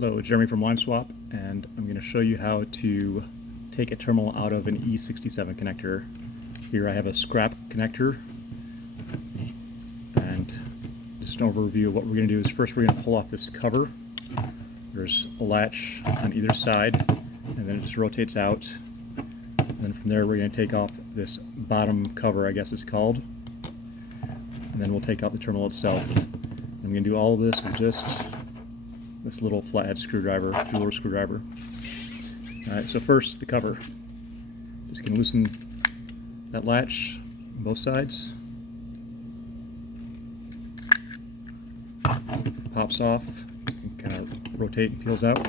Hello, Jeremy from Line Swap, and I'm going to show you how to take a terminal out of an E67 connector. Here I have a scrap connector, and just an overview of what we're going to do is first we're going to pull off this cover. There's a latch on either side, and then it just rotates out. And then from there we're going to take off this bottom cover, I guess it's called, and then we'll take out the terminal itself. I'm going to do all of this with just this little flathead screwdriver, jeweler screwdriver. Alright, so first the cover. Just going to loosen that latch on both sides. Pops off, and kind of rotate and peels out.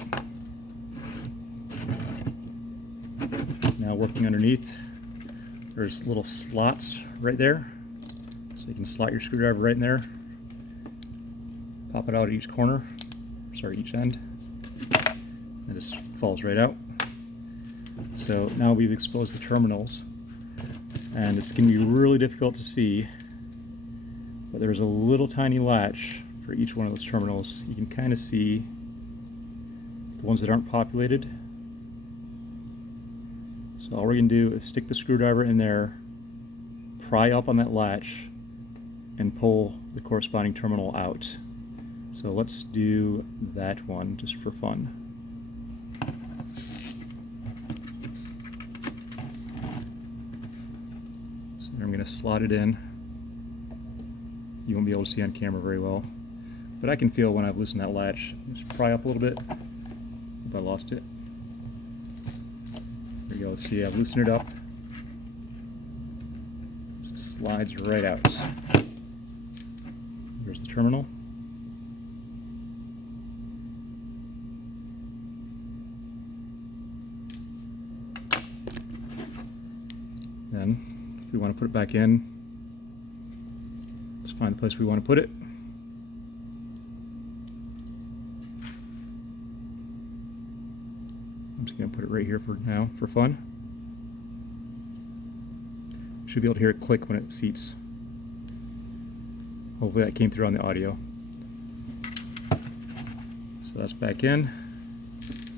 Now working underneath, there's little slots right there. So you can slot your screwdriver right in there. Pop it out at each corner. Each end, and it just falls right out. So now we've exposed the terminals, and it's going to be really difficult to see, but there's a little tiny latch for each one of those terminals. You can kind of see the ones that aren't populated. So all we're going to do is stick the screwdriver in there, pry up on that latch, and pull the corresponding terminal out. So let's do that one just for fun. So I'm going to slot it in. You won't be able to see on camera very well, but I can feel when I've loosened that latch. Just pry up a little bit. Hope I lost it. There you go. See, I've loosened it up. So it slides right out. Here's the terminal. Then, if we want to put it back in, just find the place we want to put it. I'm just going to put it right here for now, for fun. Should be able to hear it click when it seats. Hopefully that came through on the audio. So that's back in.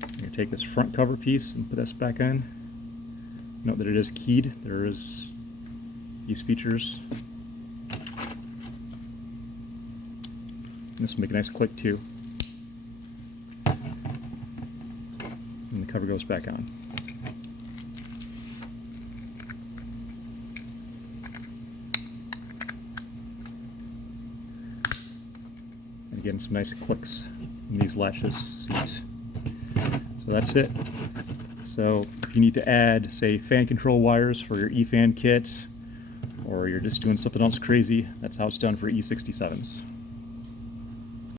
I'm going to take this front cover piece and put this back in. Note that it is keyed. There is these features. And this will make a nice click too. And the cover goes back on. And again, some nice clicks when these latches seat. So that's it. So if you need to add, say, fan control wires for your E-fan kit, or you're just doing something else crazy, that's how it's done for E67s.